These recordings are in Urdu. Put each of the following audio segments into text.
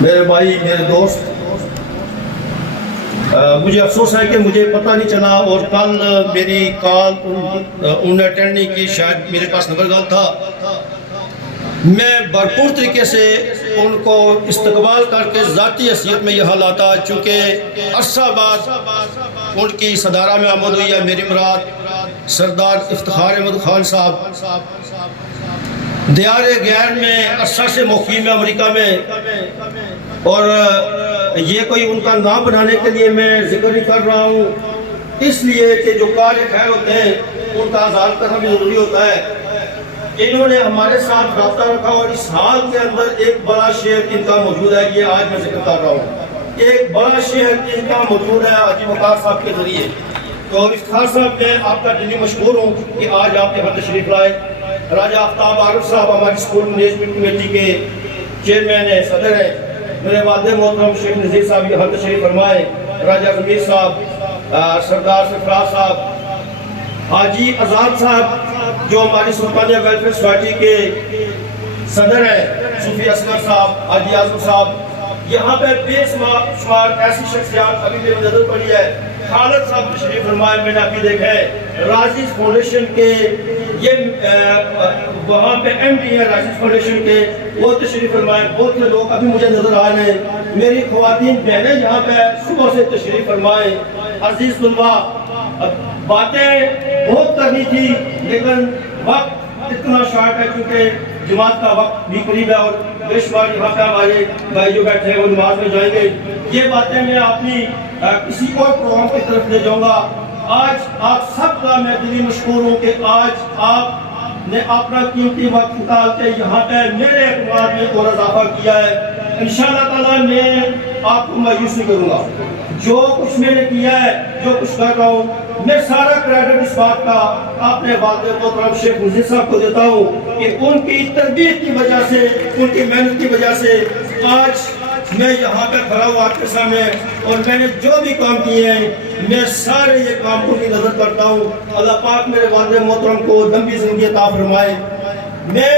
میرے بھائی، میرے دوست، مجھے افسوس ہے کہ مجھے پتہ نہیں چلا اور کل میری کال انہوں نے اٹینڈ نہیں کی، شاید میرے پاس نمبر غلط تھا۔ میں بھرپور طریقے سے ان کو استقبال کر کے ذاتی حیثیت میں یہاں لاتا، چونکہ عرصہ بعد ان کی صدارہ میں آمد ہوئی ہے۔ میری مراد سردار افتخار احمد خان صاحب دیار غیر میں عرصہ سے مقیم ہے امریکہ میں، اور یہ کوئی ان کا نام بنانے کے لیے میں ذکر نہیں کر رہا ہوں، اس لیے کہ جو کار خیر ہوتے ہیں ان کا اذان کرنا بھی ضروری ہوتا ہے۔ انہوں نے ہمارے ساتھ رابطہ رکھا اور اس حال کے اندر ایک بڑا شعر ان کا موجود ہے، یہ آج میں ذکر کر رہا ہوں۔ ایک بڑا شعر ان کا موجود ہے حاجی وقار صاحب کے ذریعے۔ تو افتخار صاحب، میں آپ کا دلی مشکور ہوں کہ آج آپ یہاں تشریف لائے۔ راجہ آفتاب عارف صاحب ہماری اسکول مینجمنٹ کمیٹی کے چیئرمین ہیں، صدر ہیں۔ میرے والد محترم شیخ نذیر صاحب یہاں تشریف فرمائے، راجہ ضمیر صاحب، سردار سرفراز صاحب، حاجی آزاد صاحب جو ہماری سلطانیہ ویلفیئر سوسائٹی کے صدر ہیں، صوفی اصغر صاحب، حاجی اعظم صاحب، یہاں پہ بے شمار ایسی شخصیات ابھی میری نظر پڑی ہے۔ خالد صاحب تشریف فرمائے، میں نے ابھی دیکھا ہے رازیز فاؤنڈیشن کے، یہ وہاں پہ ایم ڈی ہے رازیز فاؤنڈیشن کے، وہ تشریف فرمائے۔ بہت سے لوگ ابھی مجھے نظر آ رہے ہیں، میری خواتین بہنیں یہاں پہ صبح سے تشریف فرمائے۔ عزیز طلباء، باتیں بہت کرنی تھی لیکن وقت اتنا شارٹ ہے چونکہ جماعت کا وقت بھی قریب ہے اور بے شمار یہاں پہ ہمارے بھائی جو بیٹھے ہیں وہ نماز میں جائیں گے۔ یہ باتیں میں اپنی کسی اور پروگرام کی طرف لے جاؤں گا۔ آج آپ سب کا میں دلی مشکور ہوں کہ آج آپ نے اپنا قیمتی وقت نکال کے یہاں پہ میرے اعتماد میں اور اضافہ کیا ہے۔ انشاءاللہ تعالیٰ میں آپ کو مایوس نہیں کروں گا۔ جو کچھ میں نے کیا ہے، جو کچھ کر رہا ہوں، میں سارا کریڈٹ اس بات کا اپنے والد محترم شیخ نذیر صاحب کو دیتا ہوں کہ ان کی تربیت کی وجہ سے، ان کی محنت کی وجہ سے آج میں یہاں پہ کھڑا ہوں آپ کے سامنے، اور میں نے جو بھی کام کیے ہیں میں سارے یہ کام کو نظر کرتا ہوں۔ اللہ پاک میرے والد محترم کو لمبی زندگی عطا فرمائے۔ میں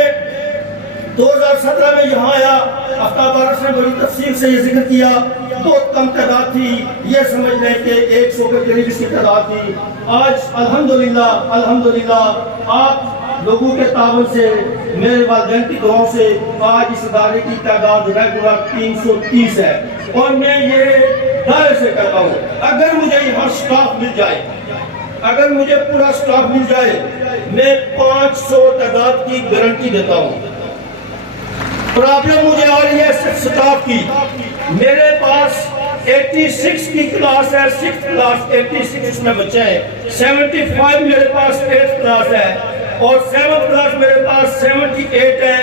2017 میں یہاں آیا، آفتاب عارف نے بڑی تفصیل سے یہ ذکر کیا، بہت کم تعداد تھی، یہ سمجھ لیں کہ 100 کے قریب اس کی تعداد تھی۔ آج الحمدللہ آپ لوگوں کے تعاون سے، میرے والدین کی دعاؤں سے آج اس ادارے کی تعداد ریگولر 330 ہے، اور میں یہ دعوے سے کہتا ہوں اگر مجھے یہاں سٹاف مل جائے، اگر مجھے پورا سٹاف مل جائے، میں 500 تعداد کی گارنٹی دیتا ہوں۔ پرابلم مجھے آ رہی ہے صرف سٹاف کی۔ میرے پاس 86 کی کلاس ہے، 6th کلاس 86 میں بچے ہیں، 75 میرے پاس 8th کلاس ہے، اور 7th کلاس میرے پاس 78 ہے۔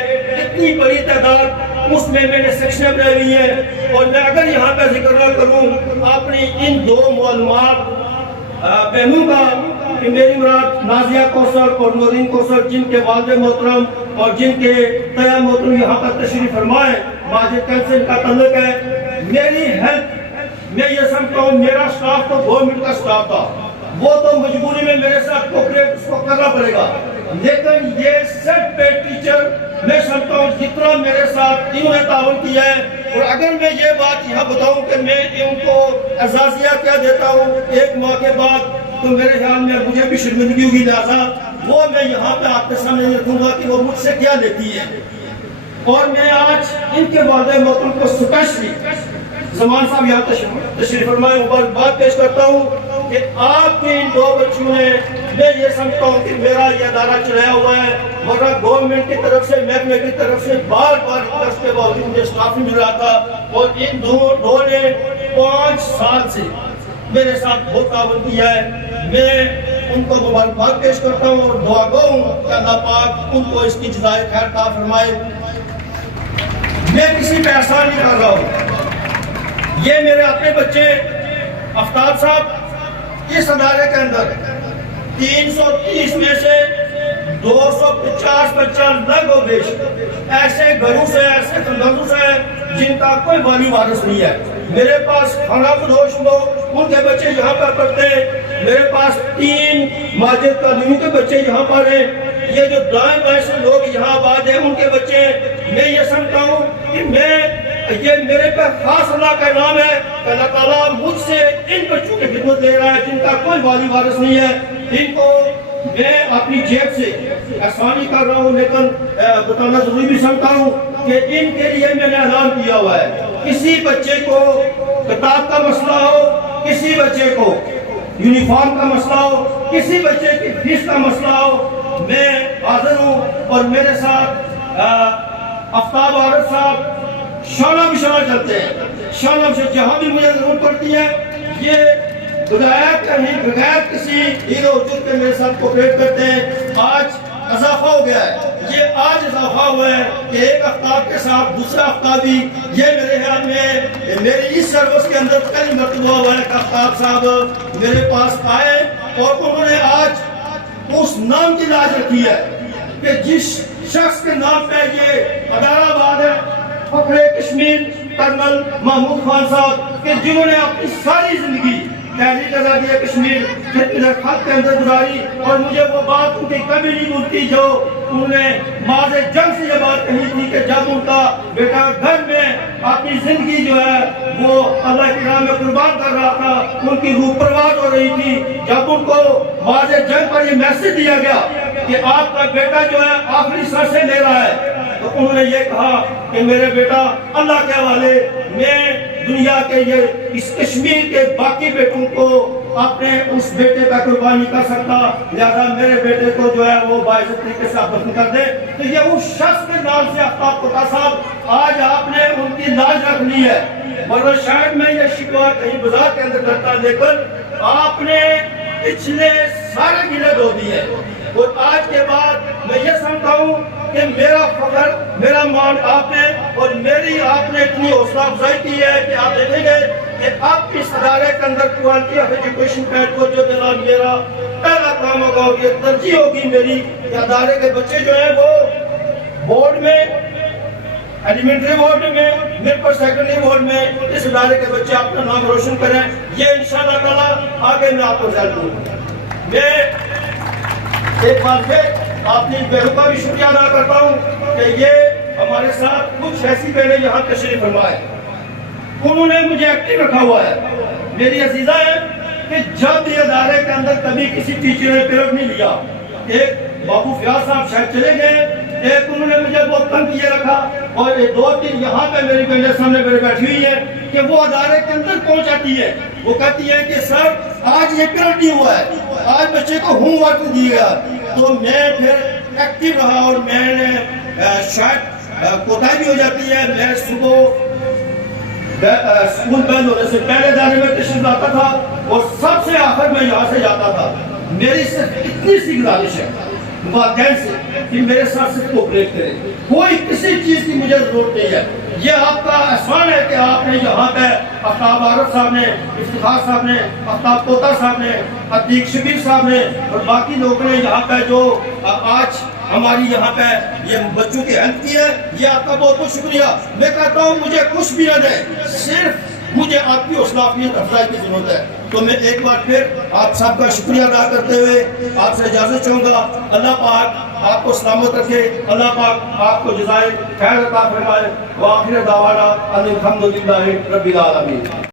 اتنی بڑی تعداد، اس میں نے سیکشن بنائی ہوئی ہے، اور میں اگر یہاں پہ ذکر نہ کروں اپنی ان دو معلومات بہنوں کا کہ میری مراد نازیہ کوثر اور نورین کوثر، جن کے والد محترم اور جن کے طیہ محترم یہاں پر تشریف فرمائے، ماجد کینسر کا تعلق ہے۔ میری ہیلپ، میں یہ سمجھتا ہوں میرا سٹاف تو گورنمنٹ کا سٹاف تھا، وہ تو مجبوری میں میرے ساتھ کوپریٹ اس کو کرنا پڑے گا، لیکن یہ سیلف پیڈ ٹیچر میں سمجھتا ہوں جتنا میرے ساتھ انہوں نے تعاون کیا ہے، اور اگر میں یہ بات یہاں بتاؤں کہ میں ان کو اعزازیہ کیا دیتا ہوں ایک ماہ کے بعد، تو میرے خیال میں مجھے بھی شرمندگی ہوگی، لہٰذا وہ میں یہاں پہ آپ کے سامنے رکھوں گا کہ وہ مجھ سے کیا لیتی ہے۔ اور میں آج ان کے والد محترم کو سپیشلی زمان صاحب یہاں تشریف فرمائے اوپر بات پیش کرتا ہوں کہ آپ کے ان 2 بچوں نے، میں یہ سمجھتا ہوں کہ میرا یہ ادارہ چلایا ہوا ہے، ورنہ گورنمنٹ کی طرف سے، محکمے کی طرف سے بار ریکویسٹ کے باوجود مجھے سٹاف نہیں مل رہا تھا، اور ان دو نے 5 سال سے میرے ساتھ بہت تعاون کیا ہے۔ میں ان کو مبارکباد پیش کرتا ہوں اور دعا گو ہوں کہ اللہ پاک ان کو اس کی جزائے خیر عطا فرمائے۔ میں کسی پہ احسان نہیں کر رہا ہوں، یہ میرے اپنے بچے آفتاب صاحب اس ادارے کے اندر 330 میں سے 250 بچہ لگ و بیش ایسے گھروں سے، ایسے خاندانوں سے جن کا کوئی والی وارث نہیں ہے۔ میرے پاس خانہ بدوش لوگ، ان کے بچے یہاں پر پڑھتے ہیں، میرے پاس 3 ماجد تعلیموں کے بچے یہاں پر ہیں، یہ جو دائیں بائیں سے لوگ یہاں آباد ہیں ان کے بچے ہیں۔ میں یہ سمجھتا ہوں کہ میں یہ میرے پر خاص اللہ کا انعام ہے کہ اللہ تعالیٰ مجھ سے ان بچوں کی خدمت لے رہا ہے جن کا کوئی والی وارث نہیں ہے. ان کو میں اپنی جیب سے احسانی کر رہا ہوں، لیکن بتانا ضروری بھی سمجھتا ہوں کہ ان کے لیے میں نے اعلان کیا ہوا ہے. کسی بچے کو کتاب کا مسئلہ ہو، کسی بچے کو یونیفارم کا مسئلہ ہو، کسی بچے کی فیس کا مسئلہ ہو، میں حاضر ہوں. اور میرے ساتھ آفتاب عارف صاحب شانہ بشانہ چلتے ہیں. شانہ سے جہاں بھی مجھے ضرورت پڑتی ہے یہ بغیر کسی ہیرو حجت کے میرے ساتھ کوپریٹ کرتے ہیں. آج اضافہ ہو گیا ہے، یہ آج اضافہ ہوا ہے کہ ایک آفتاب کے ساتھ دوسرا آفتاب بھی. یہ میرے خیال میں میری اس سروس کے اندر کئی مرتبہ ہوا ہے کہ آفتاب صاحب میرے پاس آئے اور انہوں نے آج اس نام کی لاج رکھی ہے کہ جس شخص کے نام پہ یہ ادارہ آباد ہے، فخر کشمیر کرنل محمود خان صاحب، کہ جنہوں نے اپنی ساری زندگی تحریک آزادی کشمیر خط کے اندر گزاری. اور مجھے وہ بات ان کی کبھی نہیں بھولتی جو انہوں نے ماض جنگ سے یہ بات کہی تھی کہ جب ان کا بیٹا گھر میں اپنی زندگی جو ہے وہ اللہ کی راہ میں قربان کر رہا تھا، ان کی روح پرواز ہو رہی تھی، جب ان کو ماض جنگ پر یہ میسج دیا گیا کہ آپ کا بیٹا جو ہے آخری سانسیں لے رہا ہے، تو انہوں نے یہ کہا کہ میرے بیٹا اللہ کے حوالے، میں دنیا کے یہ اس کشمیر کے باقی بیٹوں کو اپنے اس بیٹے کا قربانی کر سکتا، لہذا میرے بیٹے کو جو ہے وہ باعزت طریقے سے آپ دفن کر دیں. تو یہ اس شخص کے نام سے آفتاب کوتا صاحب آج آپ نے ان کی لاج رکھ لی ہے. ورنہ شاید میں یہ شکوہ کہیں بازار کے اندر کرتا، لیکن آپ نے پچھلے سارے گلے دھو دیے. اور آج کے بعد میں یہ سمجھتا ہوں کہ میرا فخر، میرا مان آپ نے اور میری آپ نے اتنی حوصلہ افزائی کی ہے کہ آپ دیکھیں گے کہ آپ اس ادارے کے اندر کوالٹی آف ایجوکیشن پہ توجہ دینا میرا پہلا کام ہوگا. اور یہ ترجیح ہوگی میری کہ ادارے کے بچے جو ہیں وہ بورڈ میں، ایلیمنٹری بورڈ میں، مڈ پر سیکنڈری بورڈ میں اس ادارے کے بچے اپنا نام روشن کریں. یہ انشاءاللہ تعالی آگے میں آپ کو ظاہر کروں. میں ایک بار پھر اپنی بہنوں کا بھی شکریہ ادا کرتا ہوں کہ یہ ہمارے ساتھ کچھ ایسی بہنیں یہاں تشریف فرما ہے، انہوں نے مجھے ایکٹیو رکھا ہوا ہے. میری عزیزہ ہے کہ جب یہ ادارے کے اندر کبھی کسی ٹیچر نے پیریڈ نہیں لیا، ایک بابو فیاض صاحب شاید چلے گئے، ایک انہوں نے مجھے بہت تنگ کیے رکھا، اور دو تین یہاں پہ میری بہنیں سامنے میرے بیٹھی ہوئی ہے کہ وہ ادارے کے اندر پہنچاتی ہے. وہ کہتی ہے کہ سر آج یہ پیریڈ نہیں ہوا ہے، آج بچے کو ہوم ورک دیا گیا. تو میں پھر ایکٹیو رہا اور میں نے شاید کوتاہی بھی ہو جاتی ہے. میں صبح اسکول بند ہونے سے پہلے ادارے میں تشریف لاتا تھا اور سب سے آخر میں یہاں سے جاتا تھا. میری صرف اتنی سی گزارش ہے والدین سے کہ میرے ساتھ صرف کوپریٹ کریں، کوئی کسی چیز کی مجھے ضرورت نہیں ہے. یہ آپ کا احسان ہے کہ آپ نے یہاں پہ آفتاب عارف صاحب نے، افتخار صاحب نے، آفتاب کوتا صاحب نے، عتیق شبیر صاحب نے اور باقی لوگوں نے یہاں پہ جو آج ہماری یہاں پہ یہ بچوں کی ہیلپ کی ہے، یہ آپ کا بہت بہت شکریہ. میں کہتا ہوں مجھے کچھ بھی نہ دیں، صرف مجھے آپ کی حوصلہ افزائی کی ضرورت ہے. تو میں ایک بار پھر آپ سب کا شکریہ ادا کرتے ہوئے آپ سے اجازت چاہوں گا. اللہ پاک آپ کو سلامت رکھے، اللہ پاک آپ کو جزائے خیر عطا فرمائے. وآخر دعوانا ان الحمدللہ رب العالمین.